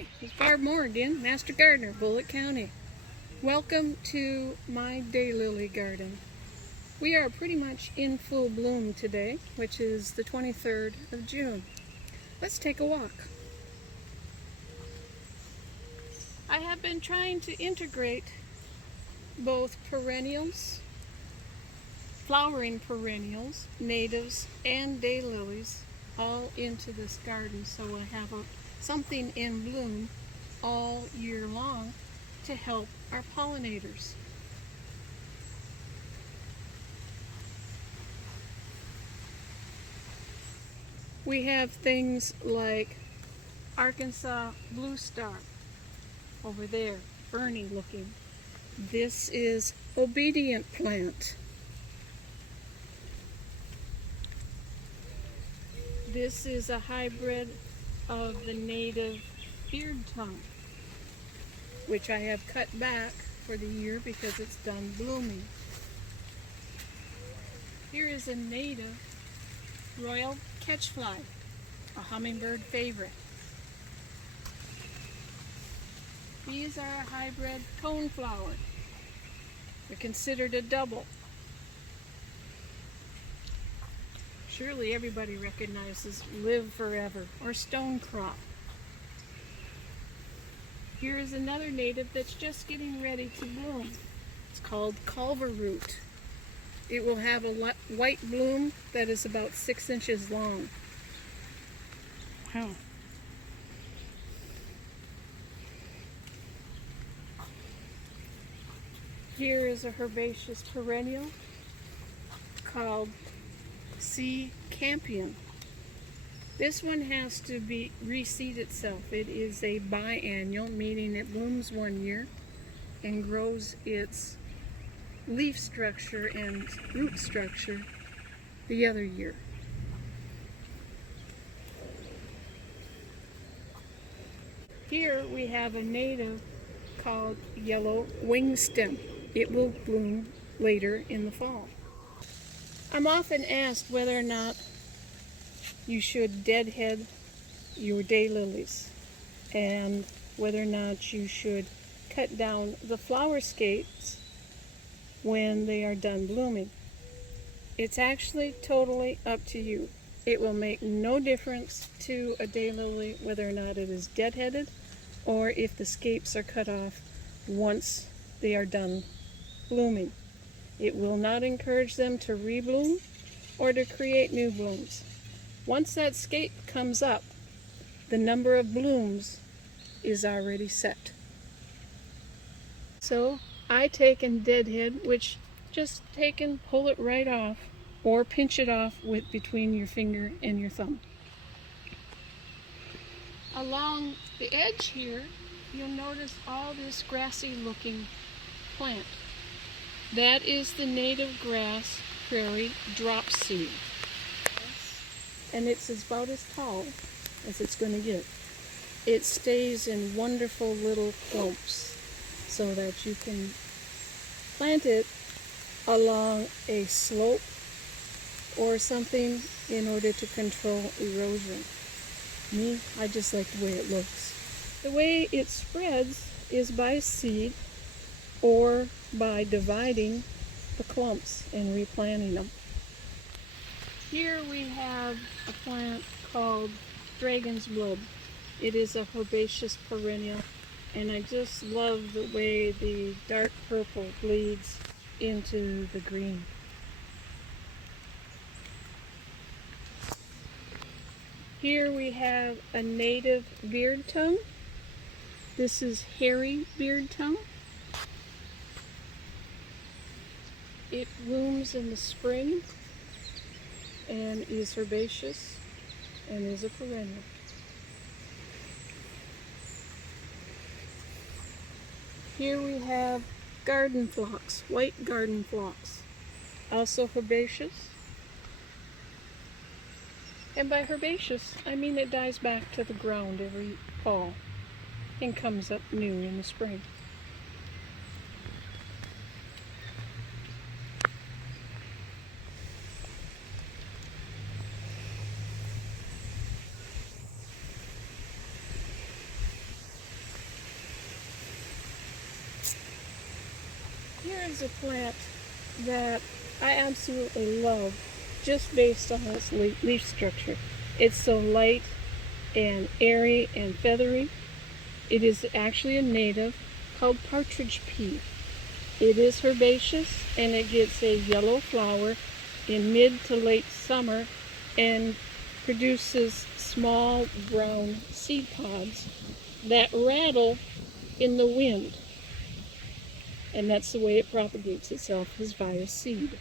Hi, it's Barb again, Master Gardener, Bullitt County. Welcome to my daylily garden. We are pretty much in full bloom today, which is the 23rd of June. Let's take a walk. I have been trying to integrate both perennials, flowering perennials, natives, and daylilies all into this garden, so we'll have something in bloom all year long to help our pollinators. We have things like Arkansas Blue Star over there, ferny looking. This is Obedient Plant. This is a hybrid of the native beard tongue, which I have cut back for the year because it's done blooming. Here is a native royal catchfly, a hummingbird favorite. These are a hybrid coneflower. They're considered a double. Surely everybody recognizes Live Forever or Stonecrop. Here is another native that's just getting ready to bloom. It's called Culver Root. It will have a white bloom that is about 6 inches long. Wow. Here is a herbaceous perennial called Sea Campion. This one has to reseed itself. It is a biennial, meaning it blooms one year and grows its leaf structure and root structure the other year. Here we have a native called Yellow Wingstem. It will bloom later in the fall. I'm often asked whether or not you should deadhead your daylilies and whether or not you should cut down the flower scapes when they are done blooming. It's actually totally up to you. It will make no difference to a daylily whether or not it is deadheaded or if the scapes are cut off once they are done blooming. It will not encourage them to rebloom or to create new blooms. Once that scape comes up, the number of blooms is already set. So I take and deadhead, which just take and pull it right off or pinch it off with between your finger and your thumb. Along the edge here, you'll notice all this grassy looking plant. That is the native grass prairie drop seed. And it's about as tall as it's going to get. It stays in wonderful little clumps so that you can plant it along a slope or something in order to control erosion. Me, I just like the way it looks. The way it spreads is by seed or by dividing the clumps and replanting them. Here we have a plant called Dragon's Blood. It is a herbaceous perennial, and I just love the way the dark purple bleeds into the green. Here we have a native beard tongue. This is hairy beard tongue. It blooms in the spring and is herbaceous and is a perennial. Here we have garden phlox, white garden phlox, also herbaceous. And by herbaceous, I mean it dies back to the ground every fall and comes up new in the spring. is a plant that I absolutely love just based on its leaf structure. It's so light and airy and feathery. It is actually a native called partridge pea. It is herbaceous and it gets a yellow flower in mid to late summer and produces small brown seed pods that rattle in the wind. And that's the way it propagates itself, is via seed.